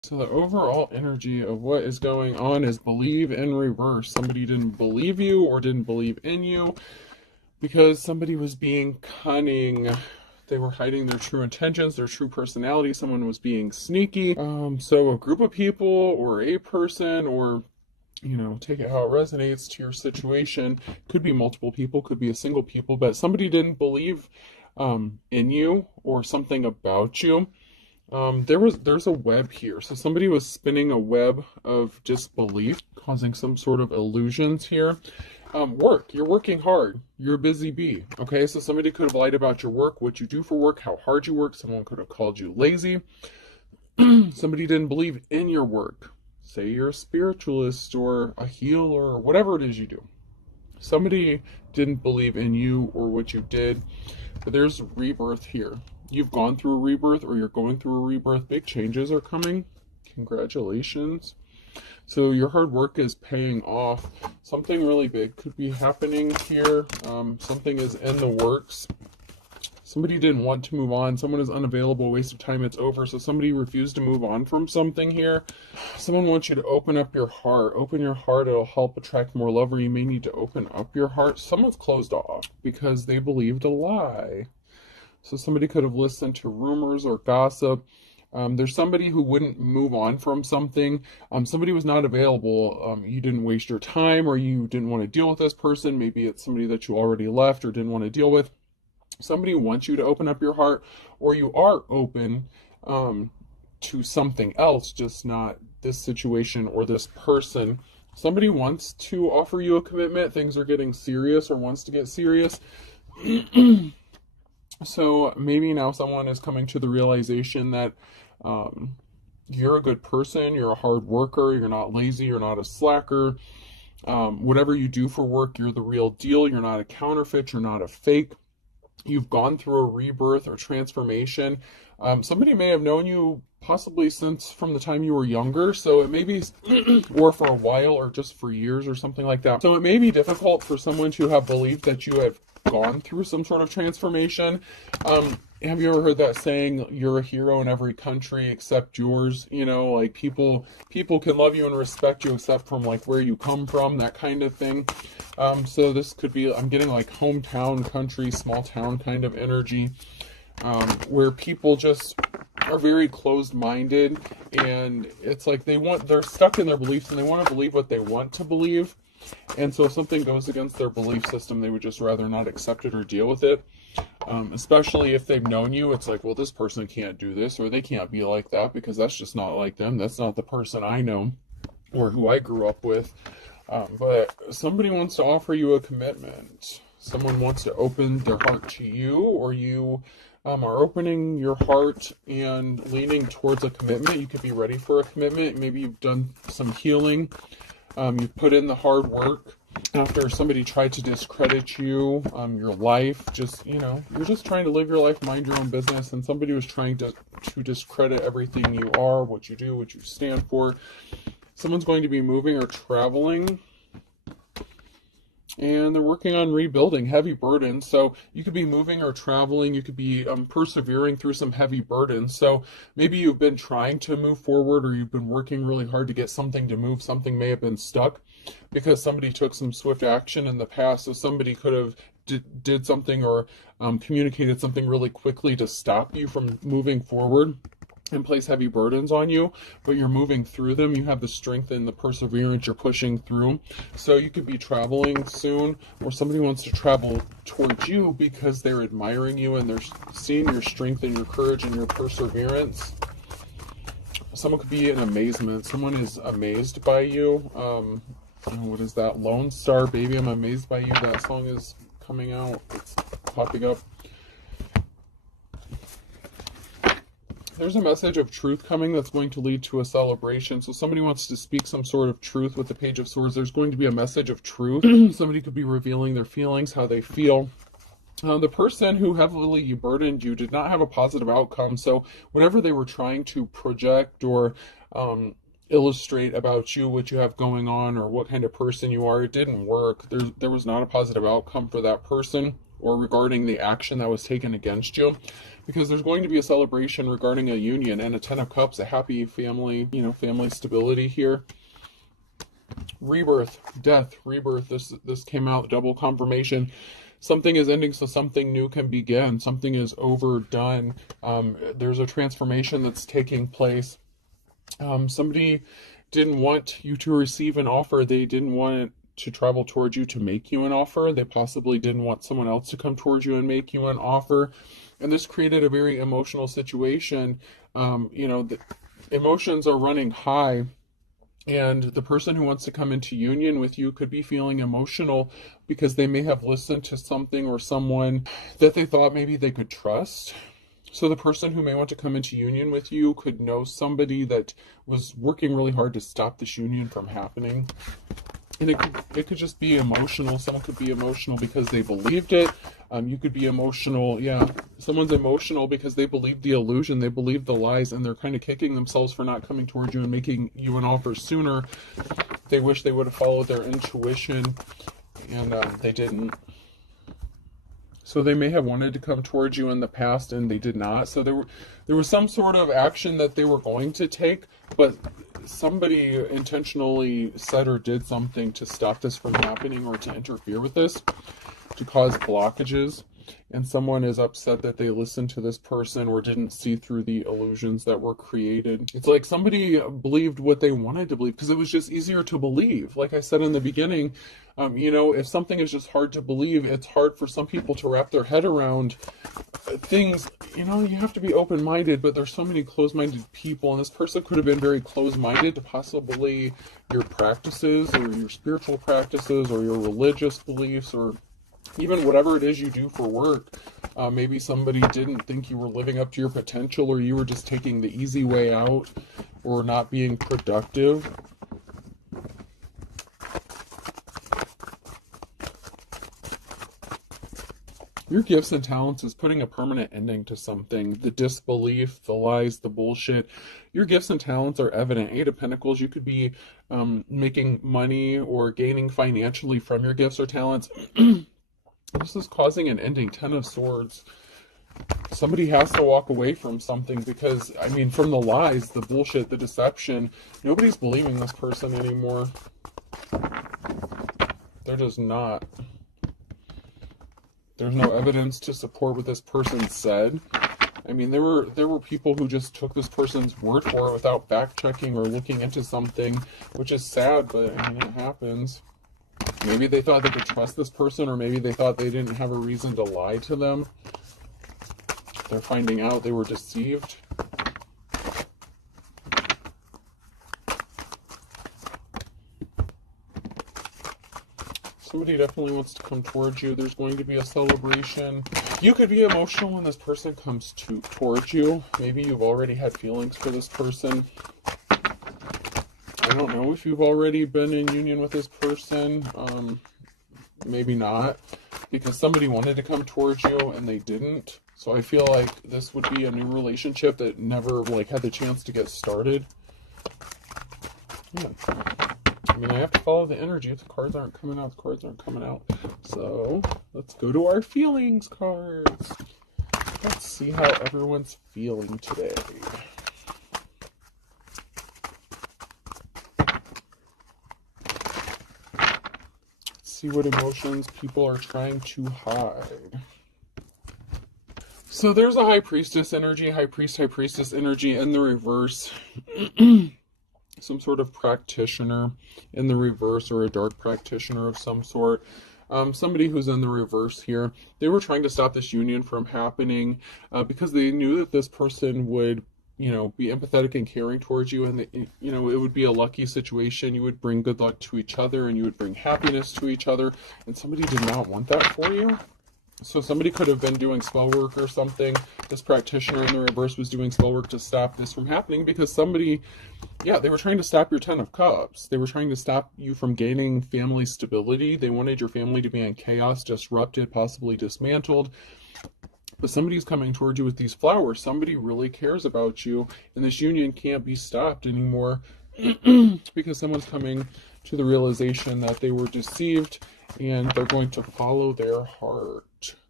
So the overall energy of what is going on is believe in reverse. Somebody didn't believe you or didn't believe in you because somebody was being cunning. They were hiding their true intentions, their true personality. Someone was being sneaky. So a group of people or a person, or take it how it resonates to your situation. Could be multiple people, could be a single people, but somebody didn't believe in you or something about you. There's a web here. So somebody was spinning a web of disbelief, causing some sort of illusions here. Work. You're working hard. You're a busy bee. Okay, so somebody could have lied about your work, what you do for work, how hard you work. Someone could have called you lazy. Somebody didn't believe in your work. Say you're a spiritualist or a healer or whatever it is you do. Somebody didn't believe in you or what you did, but there's rebirth here. You've gone through a rebirth or you're going through a rebirth. Big changes are coming. Congratulations. So your hard work is paying off. Something really big could be happening here. Something is in the works. Somebody didn't want to move on. Someone is unavailable. Waste of time. It's over. So somebody refused to move on from something here. Someone wants you to open up your heart. Open your heart. It'll help attract more love, or you may need to open up your heart. Someone's closed off because they believed a lie. So somebody could have listened to rumors or gossip. There's somebody who wouldn't move on from something. Somebody was not available. You didn't waste your time, or you didn't want to deal with this person. Maybe it's somebody that you already left or didn't want to deal with. Somebody wants you to open up your heart, or you are open to something else, just not this situation or this person. Somebody wants to offer you a commitment. Things are getting serious or wants to get serious. So maybe now someone is coming to the realization that you're a good person, you're a hard worker, you're not lazy, you're not a slacker. Whatever you do for work, you're the real deal. You're not a counterfeit, you're not a fake. You've gone through a rebirth or transformation. Somebody may have known you possibly since from the time you were younger, so it may be, or for a while, or just for years or something like that. So it may be difficult for someone to have believed that you have gone through some sort of transformation. Have you ever heard that saying, you're a hero in every country except yours? Like people can love you and respect you except from like where you come from, that kind of thing. So this could be, I'm getting like hometown, country, small town kind of energy, where people just are very closed-minded, and it's like they're stuck in their beliefs and they want to believe what they want to believe. And so if something goes against their belief system, they would just rather not accept it or deal with it. Especially if they've known you, it's like, well, this person can't do this, or they can't be like that because that's just not like them. That's not the person I know or who I grew up with. But somebody wants to offer you a commitment. Someone wants to open their heart to you, or you are opening your heart and leaning towards a commitment. You could be ready for a commitment. Maybe you've done some healing. You've put in the hard work after somebody tried to discredit you, your life. You're just trying to live your life, mind your own business, and somebody was trying to discredit everything you are, what you do, what you stand for. Someone's going to be moving or traveling, and they're working on rebuilding, heavy burdens. So you could be moving or traveling. You could be persevering through some heavy burdens. So maybe you've been trying to move forward, or you've been working really hard to get something to move. Something may have been stuck because somebody took some swift action in the past. So somebody could have did something or communicated something really quickly to stop you from moving forward and place heavy burdens on you, but you're moving through them. You have the strength and the perseverance. You're pushing through. So you could be traveling soon, or somebody wants to travel towards you because they're admiring you and they're seeing your strength and your courage and your perseverance. Someone could be in amazement. Someone is amazed by you. What is that? Lone Star, Baby, I'm Amazed by You. That song is coming out. It's popping up. There's a message of truth coming that's going to lead to a celebration. So somebody wants to speak some sort of truth with the Page of Swords. There's going to be a message of truth. Somebody could be revealing their feelings, how they feel. The person who heavily burdened you did not have a positive outcome. So whatever they were trying to project or illustrate about you, what you have going on, or what kind of person you are, it didn't work. There was not a positive outcome for that person, or regarding the action that was taken against you. because there's going to be a celebration regarding a union and a Ten of Cups, a happy family, family stability here. Rebirth, death, rebirth. This came out, double confirmation. Something is ending so something new can begin. Something is overdone. There's a transformation that's taking place. Somebody didn't want you to receive an offer. They didn't want it to travel towards you to make you an offer. They possibly didn't want someone else to come towards you and make you an offer. And this created a very emotional situation. The emotions are running high. And the person who wants to come into union with you could be feeling emotional because they may have listened to something or someone that they thought maybe they could trust. So the person who may want to come into union with you could know somebody that was working really hard to stop this union from happening. And it could just be emotional. Someone could be emotional because they believed it. You could be emotional. Yeah, someone's emotional because they believe the illusion. They believe the lies, and they're kind of kicking themselves for not coming towards you and making you an offer sooner. They wish they would have followed their intuition, and they didn't. So they may have wanted to come towards you in the past, and they did not. So there was some sort of action that they were going to take, but somebody intentionally said or did something to stop this from happening or to interfere with this, to cause blockages. And someone is upset that they listened to this person or didn't see through the illusions that were created. It's like somebody believed what they wanted to believe because it was just easier to believe. Like I said in the beginning, if something is just hard to believe, it's hard for some people to wrap their head around things. You have to be open-minded, but there's so many closed-minded people, and this person could have been very closed-minded to possibly your practices or your spiritual practices or your religious beliefs or even whatever it is you do for work. Maybe somebody didn't think you were living up to your potential, or you were just taking the easy way out, or not being productive. Your gifts and talents is putting a permanent ending to something. The disbelief, the lies, the bullshit. Your gifts and talents are evident. Eight of Pentacles, you could be making money or gaining financially from your gifts or talents. This is causing an ending. Ten of Swords. Somebody has to walk away from something because, from the lies, the bullshit, the deception, nobody's believing this person anymore. They're just not. There's no evidence to support what this person said. There were people who just took this person's word for it without fact-checking or looking into something, which is sad, but it happens. Maybe they thought they could trust this person, or maybe they thought they didn't have a reason to lie to them. They're finding out they were deceived. Somebody definitely wants to come towards you. There's going to be a celebration. You could be emotional when this person comes towards you. Maybe you've already had feelings for this person. I don't know if you've already been in union with this person. Maybe not, because somebody wanted to come towards you and they didn't. So I feel like this would be a new relationship that never had the chance to get started. Yeah. I have to follow the energy. If the cards aren't coming out, the cards aren't coming out. So let's go to our feelings cards. Let's see how everyone's feeling today. See what emotions people are trying to hide. So there's a High Priestess energy, High Priestess energy in the reverse. Some sort of practitioner in the reverse, or a dark practitioner of some sort. Somebody who's in the reverse here. They were trying to stop this union from happening because they knew that this person would be empathetic and caring towards you, and it would be a lucky situation. You would bring good luck to each other, and you would bring happiness to each other, and somebody did not want that for you. So somebody could have been doing spell work or something. This practitioner in the reverse was doing spell work to stop this from happening because somebody, they were trying to stop your Ten of Cups. They were trying to stop you from gaining family stability. They wanted your family to be in chaos, disrupted, possibly dismantled. But somebody's coming towards you with these flowers. Somebody really cares about you, and this union can't be stopped anymore because someone's coming to the realization that they were deceived, and they're going to follow their heart.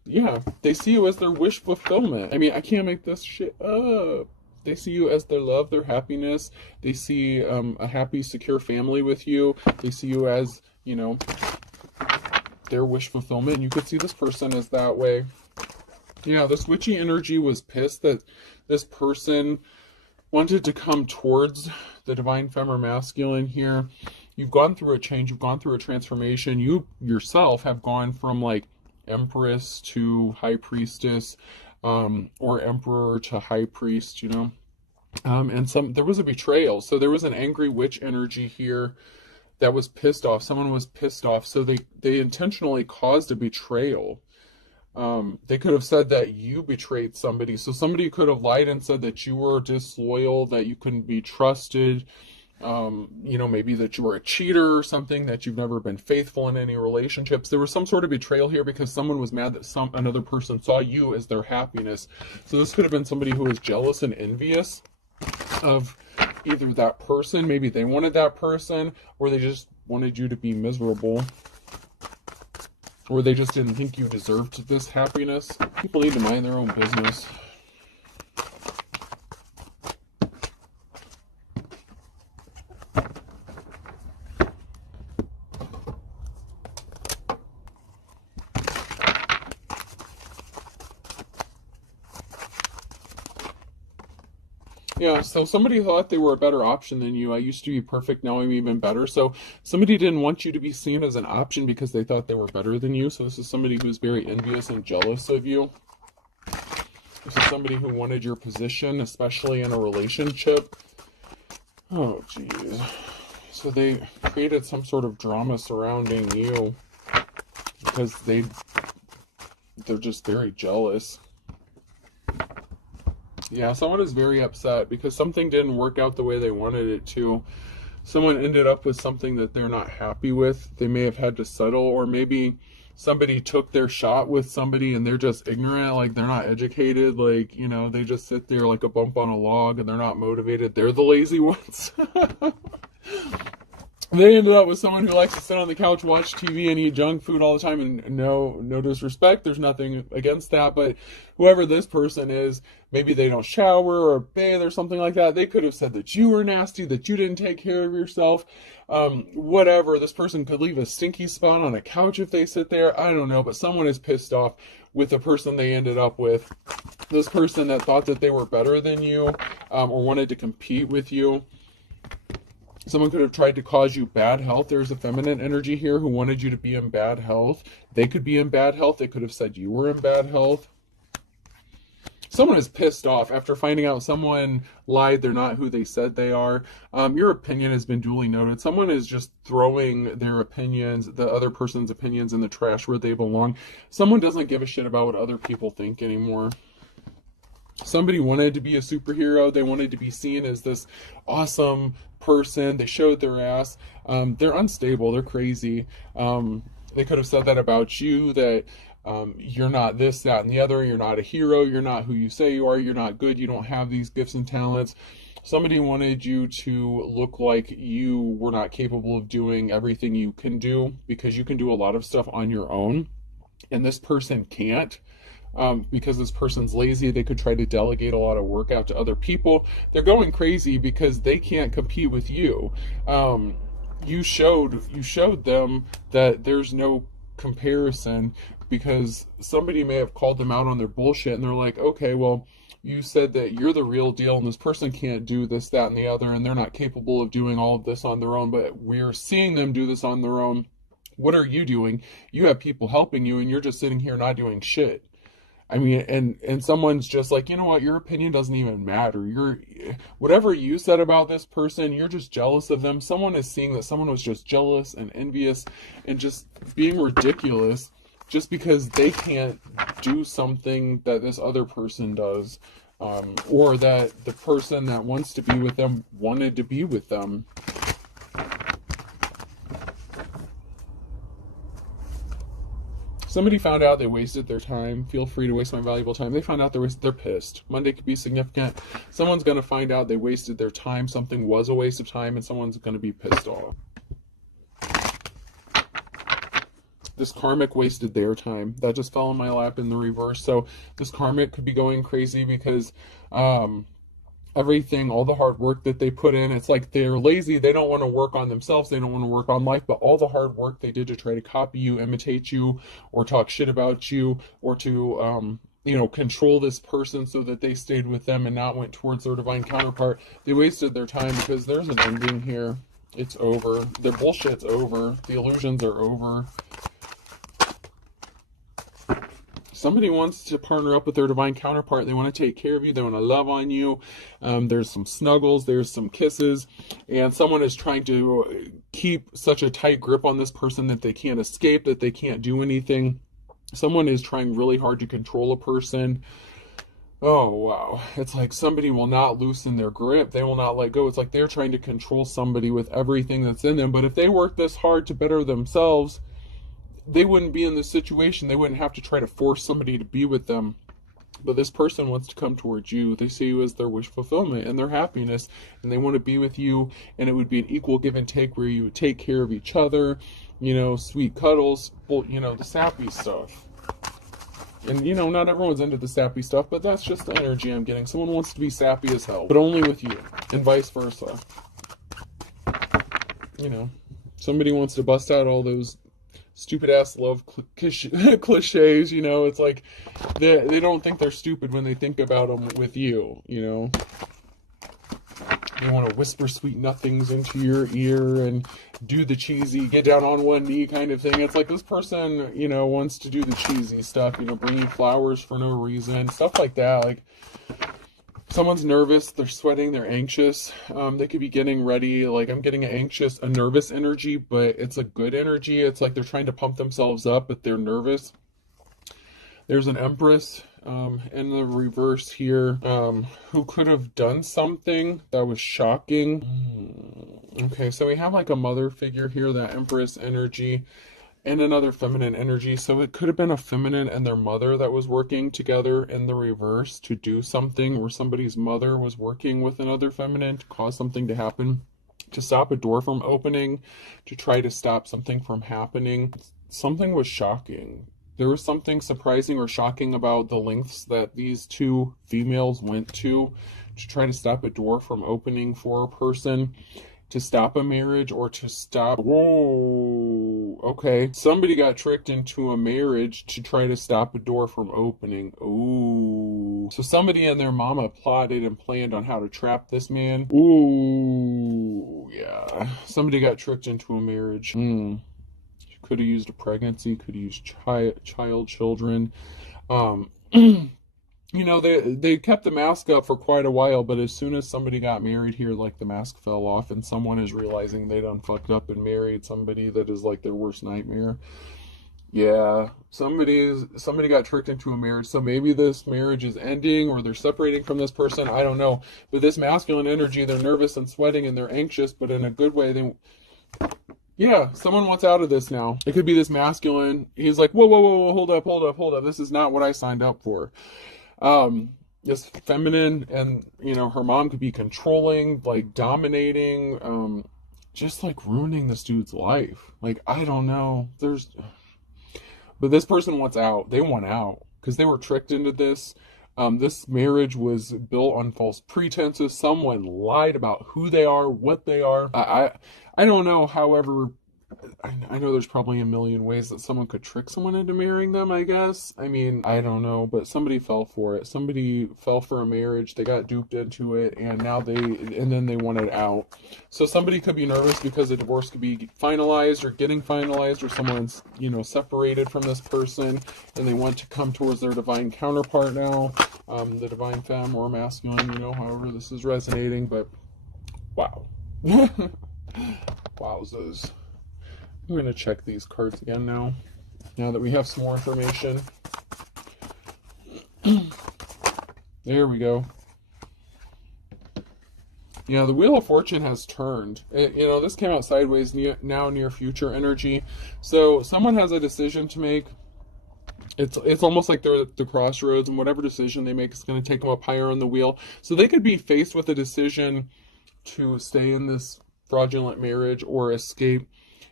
Yeah, they see you as their wish fulfillment. I mean, I can't make this shit up. They see you as their love, their happiness. They see a happy, secure family with you. They see you as, you know, their wish fulfillment. And you could see this person as that way. Yeah, this witchy energy was pissed that this person wanted to come towards the divine feminine masculine here. You've gone through a change. You've gone through a transformation. You yourself have gone from like Empress to High Priestess, or Emperor to High Priest, you know. And there was a betrayal. So there was an angry witch energy here that was pissed off. Someone was pissed off. So they intentionally caused a betrayal. They could have said that you betrayed somebody. So somebody could have lied and said that you were disloyal, that you couldn't be trusted. You know, maybe that you were a cheater or something, that you've never been faithful in any relationships. There was some sort of betrayal here because someone was mad that another person saw you as their happiness. So this could have been somebody who was jealous and envious of either that person, maybe they wanted that person, or they just wanted you to be miserable, or they just didn't think you deserved this happiness. People need to mind their own business. Yeah, so somebody thought they were a better option than you. I used to be perfect, now I'm even better. So somebody didn't want you to be seen as an option because they thought they were better than you. So this is somebody who's very envious and jealous of you. This is somebody who wanted your position, especially in a relationship. Oh, geez. So they created some sort of drama surrounding you because they're just very jealous. Yeah, someone is very upset because something didn't work out the way they wanted it to. Someone ended up with something that they're not happy with. They may have had to settle, or maybe somebody took their shot with somebody and they're just ignorant, like they're not educated, like, you know, they just sit there like a bump on a log and they're not motivated. They're the lazy ones. They ended up with someone who likes to sit on the couch, watch TV, and eat junk food all the time. And no disrespect, there's nothing against that. But whoever this person is, maybe they don't shower or bathe or something like that. They could have said that you were nasty, that you didn't take care of yourself. Whatever. This person could leave a stinky spot on a couch if they sit there. I don't know. But someone is pissed off with the person they ended up with. This person that thought that they were better than you, or wanted to compete with you. Someone could have tried to cause you bad health. There's a feminine energy here who wanted you to be in bad health. They could be in bad health. They could have said you were in bad health. Someone is pissed off after finding out someone lied. They're not who they said they are. Your opinion has been duly noted. Someone is just throwing their opinions, the other person's opinions, in the trash where they belong. Someone doesn't give a shit about what other people think anymore. Somebody wanted to be a superhero. They wanted to be seen as this awesome person. They showed their ass. They're unstable. They're crazy. They could have said that about you, that you're not this, that, and the other. You're not a hero. You're not who you say you are. You're not good. You don't have these gifts and talents. Somebody wanted you to look like you were not capable of doing everything you can do, because you can do a lot of stuff on your own, and this person can't. Because this person's lazy, they could try to delegate a lot of work out to other people. They're going crazy because they can't compete with you. You showed them that there's no comparison, because somebody may have called them out on their bullshit, and they're like, okay, well, you said that you're the real deal and this person can't do this, that, and the other, and they're not capable of doing all of this on their own, but we're seeing them do this on their own. What are you doing? You have people helping you, and you're just sitting here not doing shit. I mean, and someone's just like, you know what, your opinion doesn't even matter. Whatever you said about this person, you're just jealous of them. Someone is seeing that someone was just jealous and envious and just being ridiculous just because they can't do something that this other person does, or that the person that wants to be with them wanted to be with them. Somebody found out they wasted their time. Feel free to waste my valuable time. They found out they're pissed. Monday could be significant. Someone's going to find out they wasted their time. Something was a waste of time, and someone's going to be pissed off. this karmic wasted their time. That just fell in my lap in the reverse. So this karmic could be going crazy because everything, all the hard work that they put in, it's like they're lazy. They don't want to work on themselves. They don't want to work on life, but all the hard work they did to try to copy you, imitate you, or talk shit about you, or to, control this person so that they stayed with them and not went towards their divine counterpart. They wasted their time because there's an ending here. It's over. Their bullshit's over. The illusions are over. Somebody wants to partner up with their divine counterpart. They want to take care of you. They want to love on you. There's some snuggles. There's some kisses. And someone is trying to keep such a tight grip on this person that they can't escape, that they can't do anything. Someone is trying really hard to control a person. Oh, wow. It's like somebody will not loosen their grip. They will not let go. It's like they're trying to control somebody with everything that's in them. But if they work this hard to better themselves, they wouldn't be in this situation. They wouldn't have to try to force somebody to be with them. But this person wants to come towards you. They see you as their wish fulfillment and their happiness. And they want to be with you. And it would be an equal give and take where you would take care of each other. Sweet cuddles. Well, the sappy stuff. And, not everyone's into the sappy stuff, but that's just the energy I'm getting. Someone wants to be sappy as hell, but only with you, and vice versa. Somebody wants to bust out all those stupid-ass love cliches, It's like they don't think they're stupid when they think about them with you, They want to whisper sweet nothings into your ear and do the cheesy, get down on one knee kind of thing. It's like this person, wants to do the cheesy stuff, bring you flowers for no reason, stuff like that. Like, someone's nervous, they're sweating, they're anxious. They could be getting ready. Like, I'm getting a nervous energy, but it's a good energy. It's like they're trying to pump themselves up, but they're nervous. There's an Empress in the reverse here who could have done something that was shocking. Okay, so we have like a mother figure here, that Empress energy, and another feminine energy. So it could have been a feminine and their mother that was working together in the reverse to do something, where somebody's mother was working with another feminine to cause something to happen, to stop a door from opening, to try to stop something from happening. Something was shocking. There was something surprising or shocking about the lengths that these two females went to try to stop a door from opening for a person, to stop a marriage, or to stop... Whoa, okay. Somebody got tricked into a marriage to try to stop a door from opening. Ooh. So somebody and their mama plotted and planned on how to trap this man. Ooh, yeah. Somebody got tricked into a marriage. Could have used a pregnancy, could have used children. They kept the mask up for quite a while, but as soon as somebody got married here, like, the mask fell off, and someone is realizing they done fucked up and married somebody that is like their worst nightmare. Yeah, somebody got tricked into a marriage. So maybe this marriage is ending, or they're separating from this person. I don't know. But this masculine energy, they're nervous and sweating and they're anxious, but in a good way. Yeah, someone wants out of this now. It could be this masculine. He's like, whoa, hold up. This is not what I signed up for. This feminine, and, her mom could be controlling, like, dominating, just, like, ruining this dude's life. Like, I don't know. But this person wants out. They want out because they were tricked into this. This marriage was built on false pretenses. Someone lied about who they are, what they are. I don't know. However, I know there's probably a million ways that someone could trick someone into marrying them, I guess. I mean, I don't know, but somebody fell for it. Somebody fell for a marriage. They got duped into it, and then they wanted out. So somebody could be nervous because a divorce could be finalized or getting finalized, or someone's, separated from this person, and they want to come towards their divine counterpart now, the divine femme or masculine, however this is resonating, but wow. Wowzers. I'm going to check these cards again now that we have some more information. There we go. Yeah, the Wheel of Fortune has turned. This came out sideways, now near future energy. So someone has a decision to make. It's almost like they're at the crossroads, and whatever decision they make is going to take them up higher on the wheel. So they could be faced with a decision to stay in this fraudulent marriage or escape.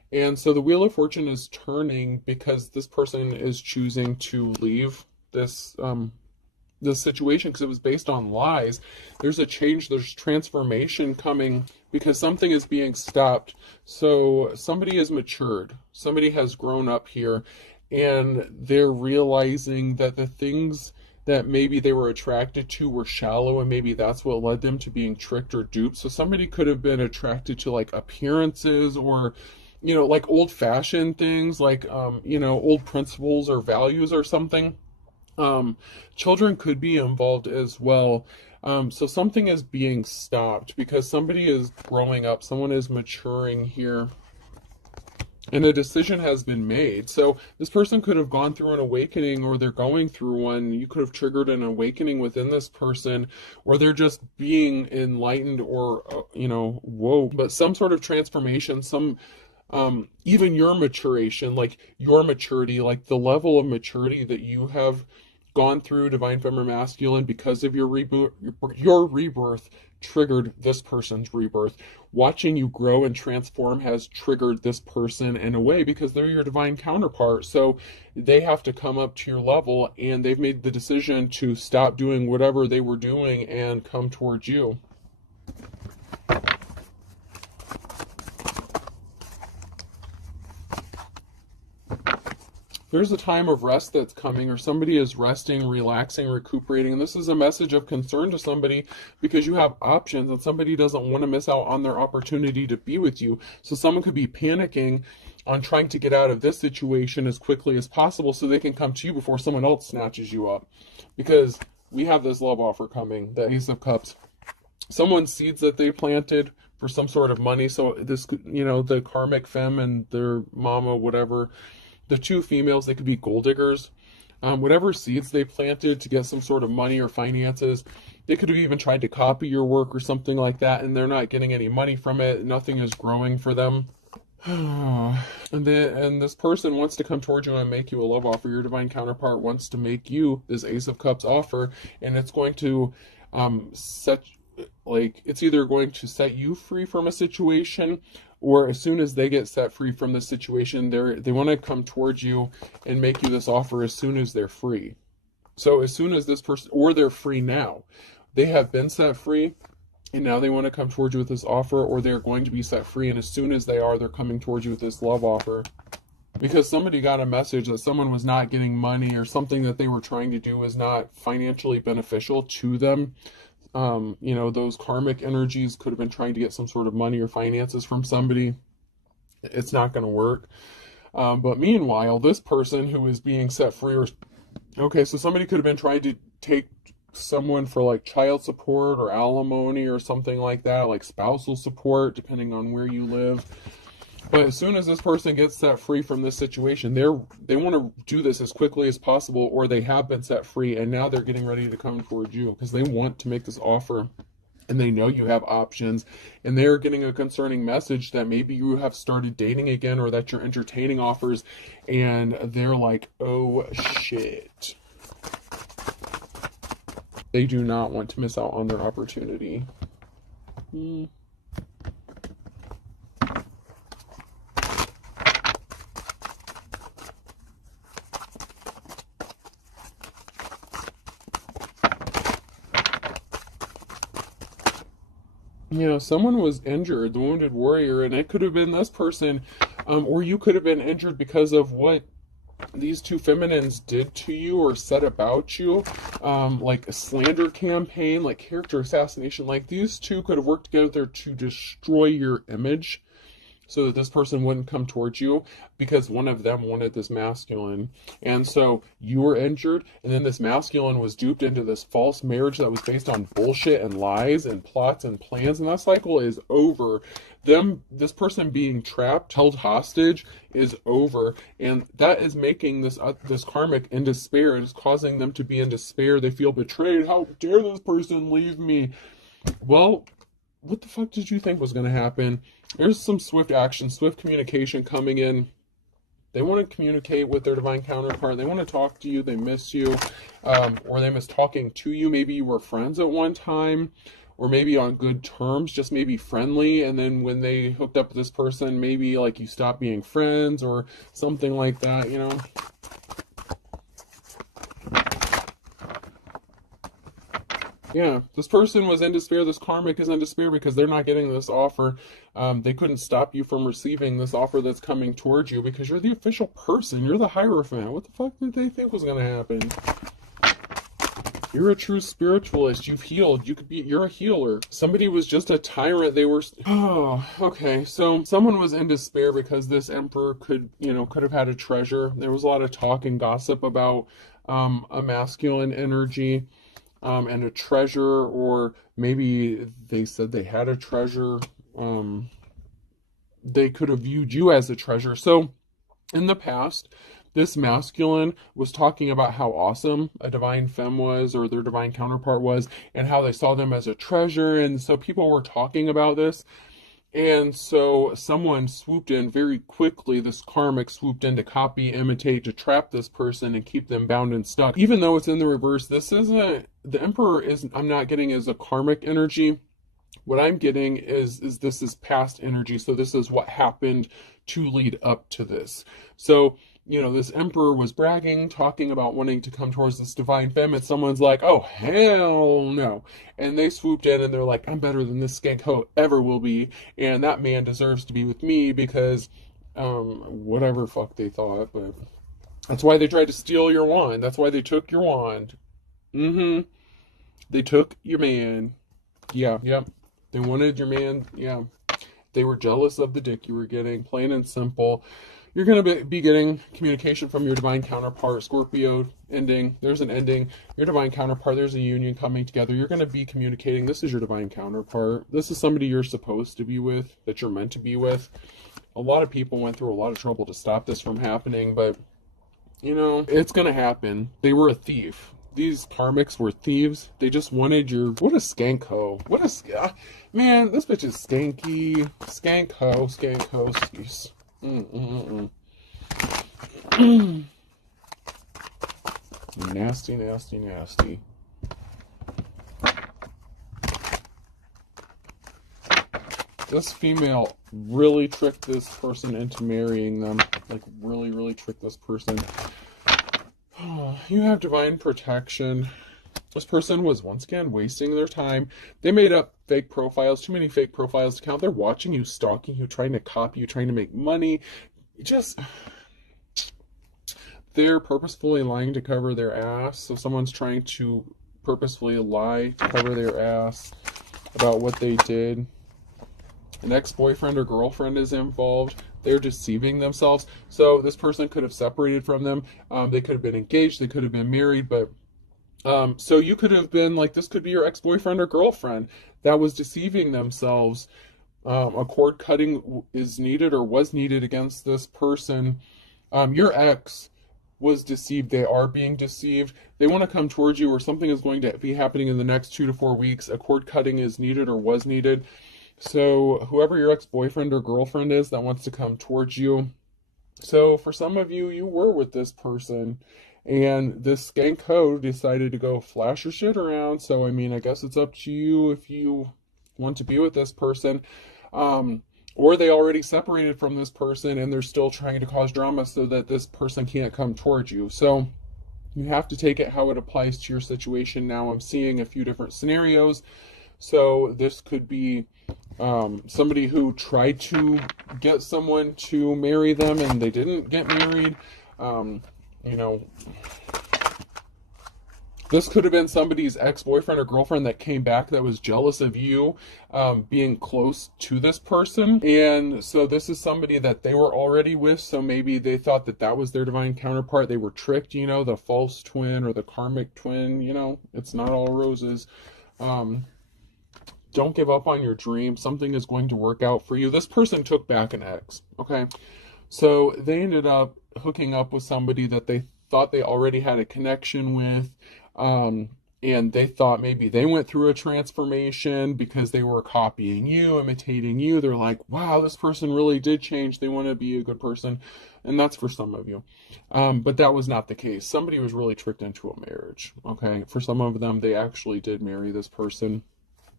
And so the Wheel of Fortune is turning because this person is choosing to leave this situation because it was based on lies. There's a change, there's transformation coming because something is being stopped. So somebody has matured, somebody has grown up here, and they're realizing that the things that maybe they were attracted to were shallow, and maybe that's what led them to being tricked or duped. So somebody could have been attracted to like appearances, or like old-fashioned things, like old principles or values or something. Children could be involved as well. So something is being stopped because somebody is growing up, someone is maturing here, and a decision has been made. So this person could have gone through an awakening, or they're going through one. You could have triggered an awakening within this person, or they're just being enlightened, or whoa, but some sort of transformation, even your maturation, like your maturity, like the level of maturity that you have gone through, divine feminine masculine, because of your rebirth triggered this person's rebirth. Watching you grow and transform has triggered this person in a way because they're your divine counterpart. So they have to come up to your level, and they've made the decision to stop doing whatever they were doing and come towards you. There's a time of rest that's coming, or somebody is resting, relaxing, recuperating. And this is a message of concern to somebody because you have options, and somebody doesn't want to miss out on their opportunity to be with you. So someone could be panicking on trying to get out of this situation as quickly as possible so they can come to you before someone else snatches you up. Because we have this love offer coming, the Ace of Cups. Someone's seeds that they planted for some sort of money. So this, the karmic femme and their mama, whatever, the two females, they could be gold diggers. Whatever seeds they planted to get some sort of money or finances, they could have even tried to copy your work or something like that, and they're not getting any money from it. Nothing is growing for them. And this person wants to come towards you and make you a love offer. Your divine counterpart wants to make you this Ace of Cups offer, and it's going to it's either going to set you free from a situation, or as soon as they get set free from the situation, they want to come towards you and make you this offer as soon as they're free. So as soon as this person, or they're free now, they have been set free, and now they want to come towards you with this offer, or they're going to be set free, and as soon as they are, they're coming towards you with this love offer. Because somebody got a message that someone was not getting money, or something that they were trying to do was not financially beneficial to them. Those karmic energies could have been trying to get some sort of money or finances from somebody. It's not going to work. But meanwhile, this person who is being set free, so somebody could have been trying to take someone for like child support or alimony or something like that, like spousal support, depending on where you live. But as soon as this person gets set free from this situation, they want to do this as quickly as possible, or they have been set free, and now they're getting ready to come towards you because they want to make this offer, and they know you have options, and they're getting a concerning message that maybe you have started dating again, or that you're entertaining offers, and they're like, oh shit. They do not want to miss out on their opportunity. Someone was injured, the wounded warrior, and it could have been this person, or you could have been injured because of what these two feminines did to you or said about you, like a slander campaign, like character assassination. Like these two could have worked together to destroy your image so that this person wouldn't come towards you, because one of them wanted this masculine. And so you were injured, and then this masculine was duped into this false marriage that was based on bullshit and lies and plots and plans, and that cycle is over. This person being trapped, held hostage, is over, and that is making this karmic in despair. It is causing them to be in despair. They feel betrayed. How dare this person leave me? Well, what the fuck did you think was going to happen? There's some swift action, swift communication coming in. They want to communicate with their divine counterpart. They want to talk to you. They miss you, or they miss talking to you. Maybe you were friends at one time, or maybe on good terms, just maybe friendly, and then when they hooked up with this person, maybe like you stopped being friends or something like that, you know. Yeah, this person was in despair. This karmic is in despair because they're not getting this offer. They couldn't stop you from receiving this offer that's coming towards you because you're the official person. You're the Hierophant. What the fuck did they think was going to happen? You're a true spiritualist. You've healed. You're a healer. Somebody was just a tyrant. They were, oh, okay. So someone was in despair because this emperor could have had a treasure. There was a lot of talk and gossip about a masculine energy. And a treasure, or maybe they said they had a treasure. They could have viewed you as a treasure. So in the past, this masculine was talking about how awesome a divine femme was, or their divine counterpart was, and how they saw them as a treasure. And so people were talking about this. And so someone swooped in very quickly. This karmic swooped in to copy, imitate, to trap this person and keep them bound and stuck. Even though it's in the reverse, this isn't, the emperor isn't, I'm not getting as a karmic energy. What I'm getting is this is past energy. So this is what happened to lead up to this. So, this emperor was bragging, talking about wanting to come towards this divine femme, and someone's like, oh, hell no. And they swooped in and they're like, I'm better than this skank hoe ever will be. And that man deserves to be with me because, whatever fuck they thought. But that's why they tried to steal your wand. That's why they took your wand. They took your man. Yeah, yep. They wanted your man. Yeah. They were jealous of the dick you were getting, plain and simple. You're going to be getting communication from your divine counterpart. Scorpio ending. There's an ending. Your divine counterpart, there's a union coming together. You're going to be communicating. This is your divine counterpart. This is somebody you're supposed to be with, that you're meant to be with. A lot of people went through a lot of trouble to stop this from happening, but, it's going to happen. They were a thief. These karmics were thieves. They just wanted your... What a skank hoe. Man, this bitch is skanky. Skank hoe. Skank hoe. Jeez. Nasty, nasty, nasty. This female really tricked this person into marrying them. Like, really, really tricked this person. You have divine protection. This person was once again wasting their time. They made up fake profiles, too many fake profiles to count. They're watching you, stalking you, trying to copy you, trying to make money. They're purposefully lying to cover their ass. So someone's trying to purposefully lie to cover their ass about what they did. An ex-boyfriend or girlfriend is involved. They're deceiving themselves. So this person could have separated from them. They could have been engaged. They could have been married. But so you could have been like, this could be your ex-boyfriend or girlfriend that was deceiving themselves. A cord cutting is needed or was needed against this person. Your ex was deceived. They are being deceived. They want to come towards you, or something is going to be happening in the next 2 to 4 weeks. A cord cutting is needed or was needed. So whoever your ex-boyfriend or girlfriend is that wants to come towards you. So for some of you, you were with this person, and this skank hoe decided to go flash your shit around. So, I mean, I guess it's up to you if you want to be with this person. Or they already separated from this person and they're still trying to cause drama so that this person can't come towards you. So you have to take it how it applies to your situation. Now I'm seeing a few different scenarios. So this could be somebody who tried to get someone to marry them and they didn't get married. This could have been somebody's ex-boyfriend or girlfriend that came back that was jealous of you being close to this person. And so this is somebody that they were already with. So maybe they thought that that was their divine counterpart. They were tricked, the false twin or the karmic twin. It's not all roses. Don't give up on your dream. Something is going to work out for you. This person took back an ex, okay? So they ended up hooking up with somebody that they thought they already had a connection with. And they thought maybe they went through a transformation because they were copying you, imitating you. They're like, wow, this person really did change. They want to be a good person. And that's for some of you. But that was not the case. Somebody was really tricked into a marriage, okay? For some of them, they actually did marry this person.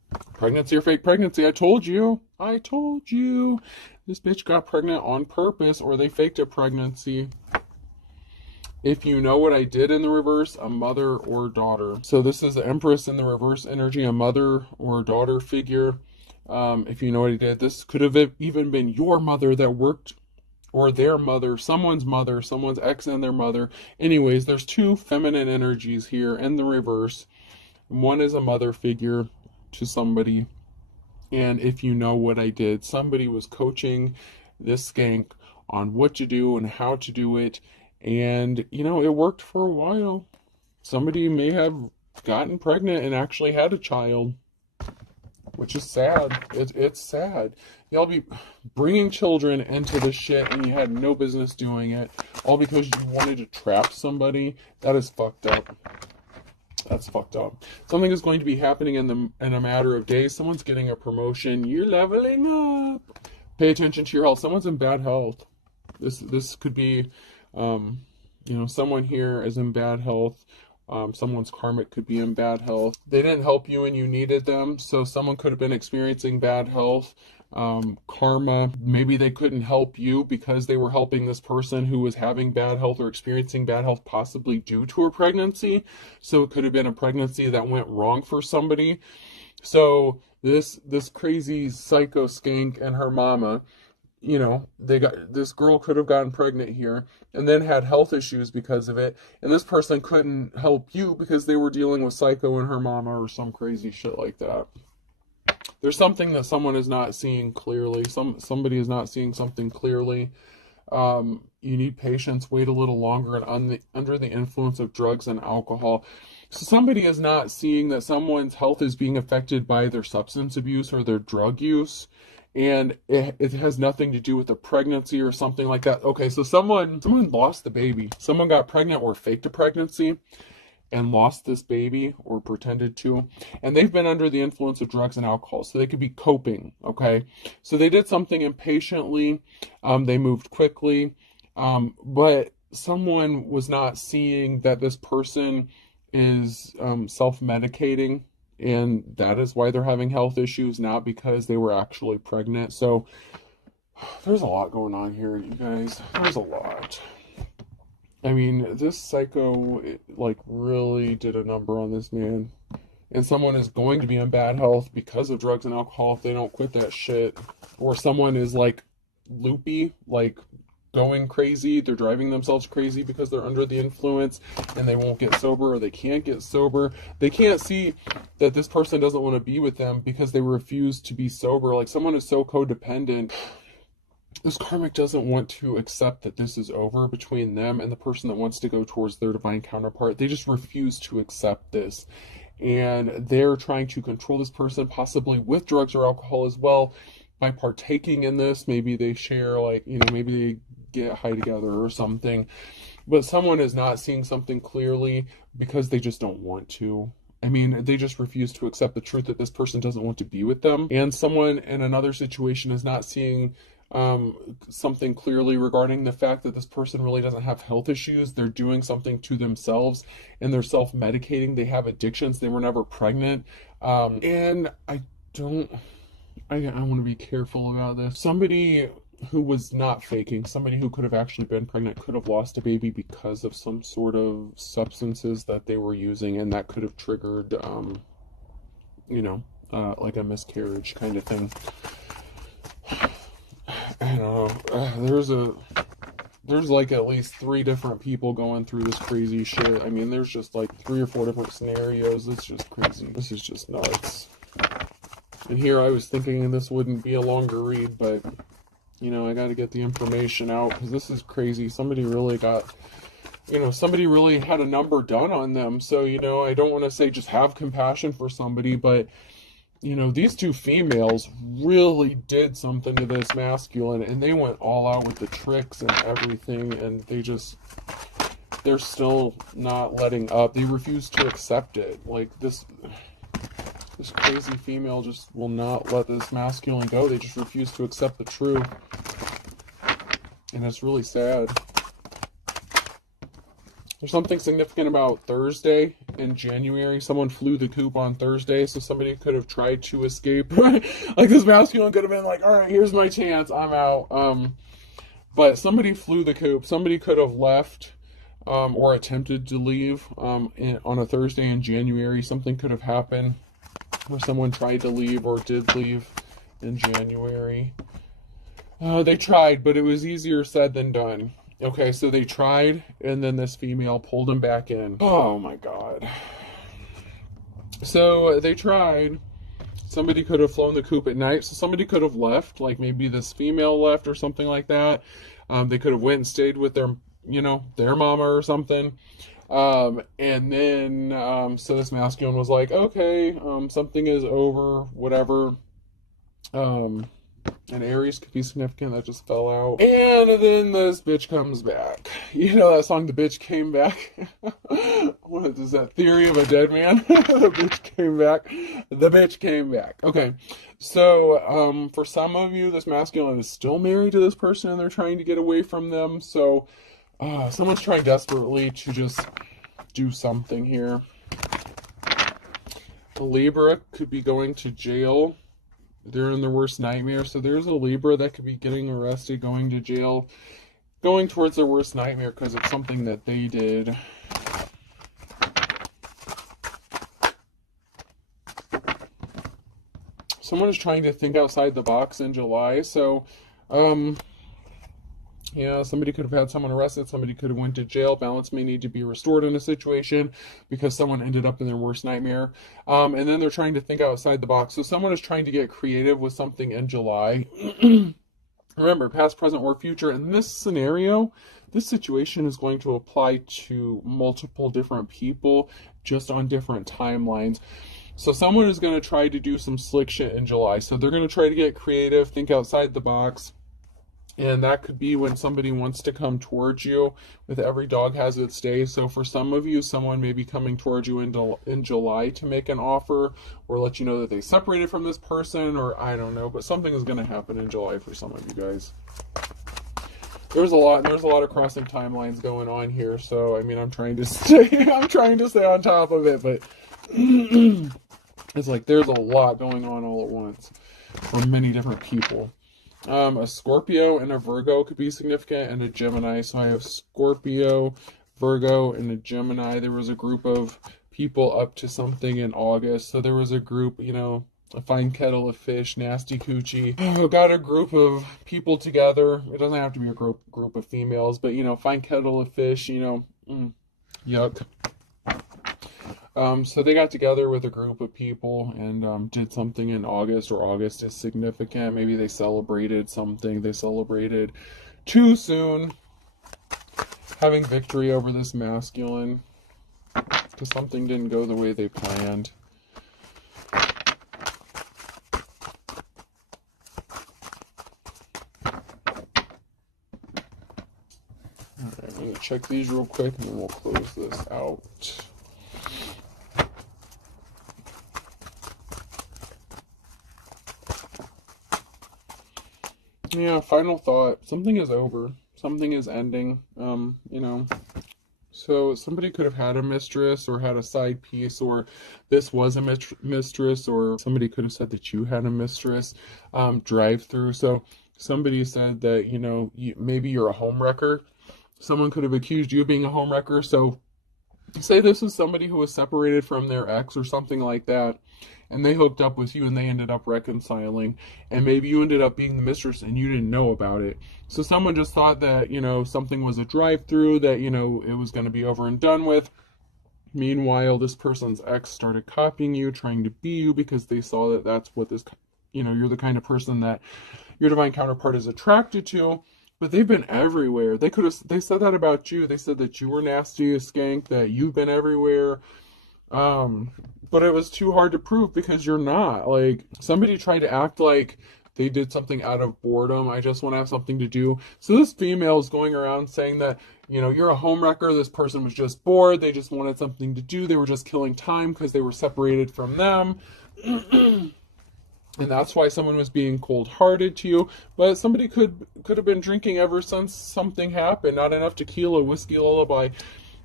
Pregnancy or fake pregnancy. I told you. I told you. This bitch got pregnant on purpose, or they faked a pregnancy. If you know what I did in the reverse, a mother or daughter. So this is the Empress in the reverse energy, a mother or daughter figure. If you know what I did, this could have even been your mother that worked, or their mother, someone's ex and their mother. Anyways, there's two feminine energies here in the reverse. One is a mother figure to somebody. And if you know what I did, somebody was coaching this skank on what to do and how to do it. And, you know, it worked for a while. Somebody may have gotten pregnant and actually had a child, which is sad. It's sad. Y'all be bringing children into this shit and you had no business doing it, all because you wanted to trap somebody. That is fucked up. That's fucked up. Something is going to be happening in a matter of days. Someone's getting a promotion. You're leveling up. Pay attention to your health. Someone's in bad health. This could be, you know, someone here is in bad health. Someone's karmic could be in bad health. They didn't help you and you needed them. So someone could have been experiencing bad health. Karma, maybe they couldn't help you because they were helping this person who was having bad health or experiencing bad health, possibly due to a pregnancy. So it could have been a pregnancy that went wrong for somebody. So this crazy psycho skank and her mama, you know, this girl could have gotten pregnant here and then had health issues because of it, and this person couldn't help you because they were dealing with psycho and her mama or some crazy shit like that. There's something that someone is not seeing clearly. Somebody is not seeing something clearly. You need patience. Wait a little longer. And under the influence of drugs and alcohol. So somebody is not seeing that someone's health is being affected by their substance abuse or their drug use. And it has nothing to do with a pregnancy or something like that. Okay, so someone lost the baby. Someone got pregnant or faked a pregnancy and lost this baby or pretended to, and they've been under the influence of drugs and alcohol, so they could be coping. Okay, so they did something impatiently, they moved quickly, but someone was not seeing that this person is self-medicating, and that is why they're having health issues, not because they were actually pregnant. So there's a lot going on here, you guys. There's a lot. I mean, this psycho, like, really did a number on this man. And someone is going to be in bad health because of drugs and alcohol if they don't quit that shit. Or someone is, like, loopy, like, going crazy. They're driving themselves crazy because they're under the influence and they won't get sober, or they can't get sober. They can't see that this person doesn't want to be with them because they refuse to be sober. Like, someone is so codependent. This karmic doesn't want to accept that this is over between them and the person that wants to go towards their divine counterpart. They just refuse to accept this. And they're trying to control this person, possibly with drugs or alcohol as well, by partaking in this. Maybe they share, like, you know, maybe they get high together or something. But someone is not seeing something clearly because they just don't want to. I mean, they just refuse to accept the truth that this person doesn't want to be with them. And someone in another situation is not seeing something clearly regarding the fact that this person really doesn't have health issues. They're doing something to themselves and they're self-medicating. They have addictions. They were never pregnant. And I want to be careful about this. Somebody who was not faking, somebody who could have actually been pregnant, could have lost a baby because of some sort of substances that they were using, and that could have triggered, you know, like a miscarriage kind of thing. I don't know. There's like at least 3 different people going through this crazy shit. I mean, there's just like 3 or 4 different scenarios. It's just crazy. This is just nuts. And here I was thinking this wouldn't be a longer read, but, you know, I got to get the information out because this is crazy. Somebody really got, you know, somebody really had a number done on them. So, you know, I don't want to say just have compassion for somebody, but, you know, these 2 females really did something to this masculine, and they went all out with the tricks and everything, and they're still not letting up. They refuse to accept it. Like, this crazy female just will not let this masculine go. They just refuse to accept the truth. And it's really sad. There's something significant about Thursday in January. Someone flew the coop on Thursday, so somebody could have tried to escape. Like this masculine could have been like, all right, here's my chance, I'm out. But somebody flew the coop. Somebody could have left or attempted to leave on a Thursday in January. Something could have happened where someone tried to leave or did leave in January. They tried, but it was easier said than done. Okay, so they tried, and then this female pulled them back in. Oh my God. So they tried. Somebody could have flown the coop at night, so somebody could have left, like maybe this female left or something like that. They could have went and stayed with their, their mama or something. And then, so this masculine was like, okay, something is over, whatever. And Aries could be significant, that just fell out. And then this bitch comes back. You know that song, The Bitch Came Back? What is that, Theory of a Dead Man? The bitch came back. The bitch came back. Okay, so for some of you, this masculine is still married to this person and they're trying to get away from them. So someone's trying desperately to just do something here. A Libra could be going to jail. They're in their worst nightmare. So there's a Libra that could be getting arrested, going to jail, going towards their worst nightmare because it's something that they did. Someone is trying to think outside the box in July. So, yeah, somebody could have had someone arrested. Somebody could have went to jail. Balance may need to be restored in a situation because someone ended up in their worst nightmare. And then they're trying to think outside the box. So someone is trying to get creative with something in July. Remember, past, present, or future. In this scenario, this situation is going to apply to multiple different people just on different timelines. So someone is going to try to do some slick shit in July. So they're going to try to get creative, think outside the box. And that could be when somebody wants to come towards you. With every dog has its day. So for some of you, someone may be coming towards you in July to make an offer or let you know that they separated from this person, or I don't know. But something is going to happen in July for some of you guys. There's a lot of crossing timelines going on here. So I mean, I'm trying to stay on top of it, but it's like there's a lot going on all at once for many different people. A Scorpio and a Virgo could be significant, and a Gemini. So I have Scorpio, Virgo, and a Gemini. There was a group of people up to something in August. So there was a group, a fine kettle of fish, nasty coochie. Got a group of people together. It doesn't have to be a group of females, but, fine kettle of fish, yuck. So they got together with a group of people and did something in August, or August is significant. Maybe they celebrated something. They celebrated too soon, having victory over this masculine because something didn't go the way they planned. Alright, I'm going to check these real quick and then we'll close this out. Yeah, final thought. Something is over. Something is ending. So somebody could have had a mistress or had a side piece, or this was a mistress, or somebody could have said that you had a mistress. Drive through. So somebody said that, maybe you're a homewrecker. Someone could have accused you of being a homewrecker. So say this is somebody who was separated from their ex or something like that, and they hooked up with you and they ended up reconciling, and maybe you ended up being the mistress and you didn't know about it. So someone just thought that, something was a drive-through, that, it was going to be over and done with. Meanwhile, this person's ex started copying you, trying to be you, because they saw that that's what this, you're the kind of person that your divine counterpart is attracted to. But they've been everywhere. They said that about you. They said that you were nasty, a skank, that you've been everywhere. But it was too hard to prove because you're not. Like, somebody tried to act like they did something out of boredom. I just want to have something to do. So this female is going around saying that, you're a homewrecker. This person was just bored. They just wanted something to do. They were just killing time because they were separated from them. And that's why someone was being cold-hearted to you. But somebody could have been drinking ever since something happened. Not enough tequila, whiskey lullaby.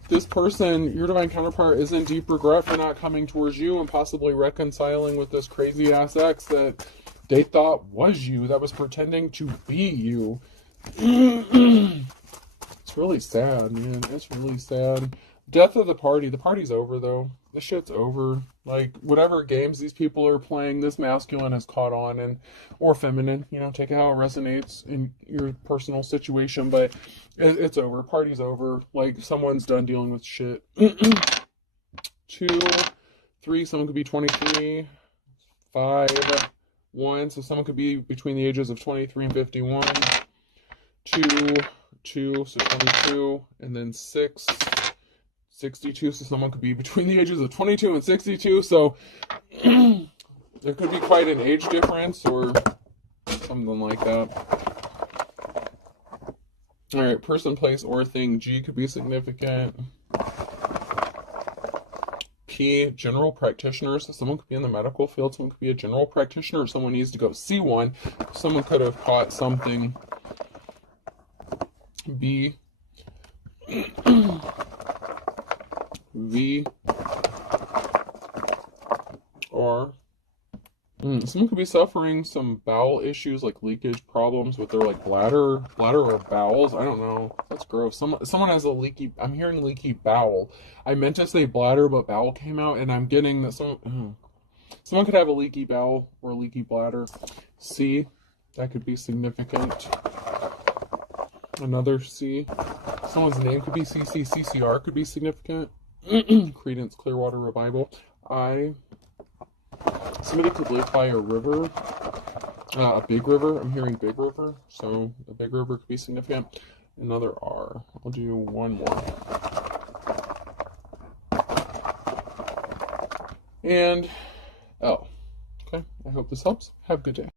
this person, your divine counterpart, is in deep regret for not coming towards you and possibly reconciling with this crazy ass ex that they thought was you, that was pretending to be you. It's really sad, man. It's really sad. Death of the party. The party's over, though. This shit's over. Like, whatever games these people are playing, this masculine has caught on, and or feminine. You know, take it how it resonates in your personal situation, but it's over. Party's over. Like, someone's done dealing with shit. 2, 3, someone could be 23. 5, 1, so someone could be between the ages of 23 and 51. 2, so 22, and then 6, 62, so someone could be between the ages of 22 and 62, so there could be quite an age difference or something like that. Alright, person, place, or thing. G could be significant. P, general practitioner, so someone could be in the medical field, someone could be a general practitioner, someone needs to go see one, someone could have caught something. B, V, R. Someone could be suffering some bowel issues, like leakage problems with their like bladder or bowels. I don't know. That's gross. Someone has a leaky. I'm hearing leaky bowel. I meant to say bladder, but bowel came out, and I'm getting that someone could have a leaky bowel or a leaky bladder. C, that could be significant. Another C. Someone's name could be CC. CCR could be significant. Credence Clearwater Revival. I. Somebody could live by a river, a big river. I'm hearing big river, so a big river could be significant. Another R. I'll do one more. And L. Okay, I hope this helps. Have a good day.